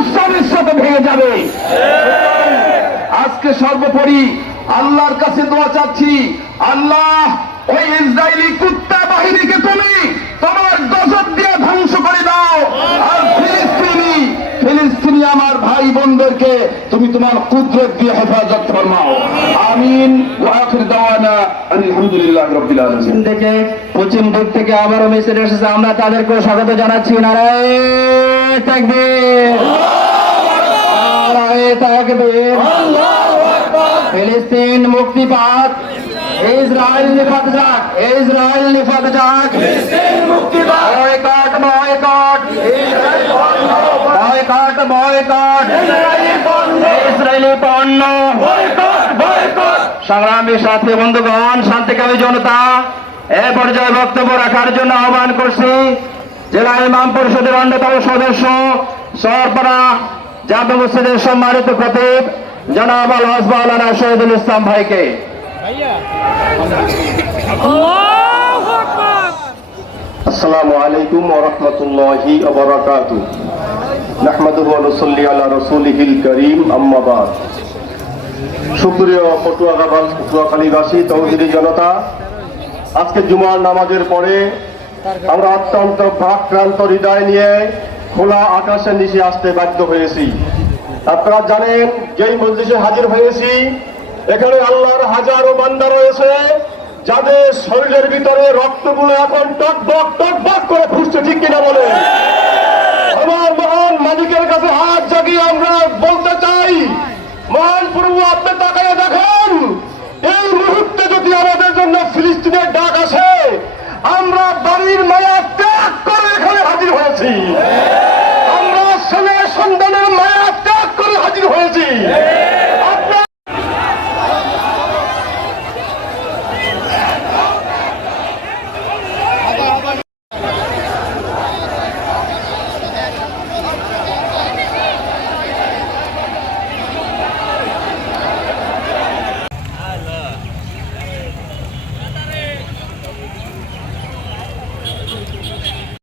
সমস্যা বিশ্বত ভেঙে যাবে। আজকে সর্বোপরি আল্লাহর কাছে দোয়া চাচ্ছি, আল্লাহ, ওই ইসরায়েলি কুত্তা বাহিনীকে তুমি তোমার গজব দিয়ে ধ্বংস করে দাও। আর ফিলিস্তিনি ফিলিস্তিনি আমার ভাই বোনদেরকে তুমি তোমার কুদরত দিয়ে হেফাজত ফরমাও। আমিন। আলহামদুলিল্লাহ রাব্বিল আলামিন। থেকে পশ্চিম দিক থেকে আবারও মিছিল এসেছে, আমরা তাদেরকে স্বাগত জানাচ্ছি তাকবীর। ফিলিস্তিন ইসরায়েল যাক। ইসরায়েল যাক। সংগ্রামী সাথী, বন্ধুগণ, শান্তিকামী জনতা, এ পর্যায়ে বক্তব্য রাখার জন্য আহ্বান করছি। জেলা ইমাম পরিষদের অন্যতম সদস্য সরপরা জাতীয় মসজিদের সম্মানিত খতিব জনাব আল হসবাউলানা শহীদুল ইসলাম ভাইকে। আসসালামু আলাইকুম ওয়া রাহমাতুল্লাহি ওয়া বারাকাতুহু। নাহমাদুহু ওয়া নুসাল্লি আলা রাসূলিহিল কারীম আম্মা বাদ। সুপ্রিয় পটুয়াখালী পটুয়াখালীবাসী তৌহিদি জনতা। আজকে জুমার নামাজের পরে আমরা অত্যন্ত ভাক্রান্ত হৃদয় নিয়ে খোলা আকাশের নিচে আসতে বাধ্য হয়েছি। আপনারা জানেন, যেই মজলিসে হাজির হয়েছি, এখানে আল্লাহর হাজারো বান্দা রয়েছে, যাদের শরীরের ভিতরে রক্তগুলো এখন টক বক টক বক করে ফুসছে ঠিক কিনা বলে নবীর মায়া ত্যাগ করে এখানে হাজির হয়েছি।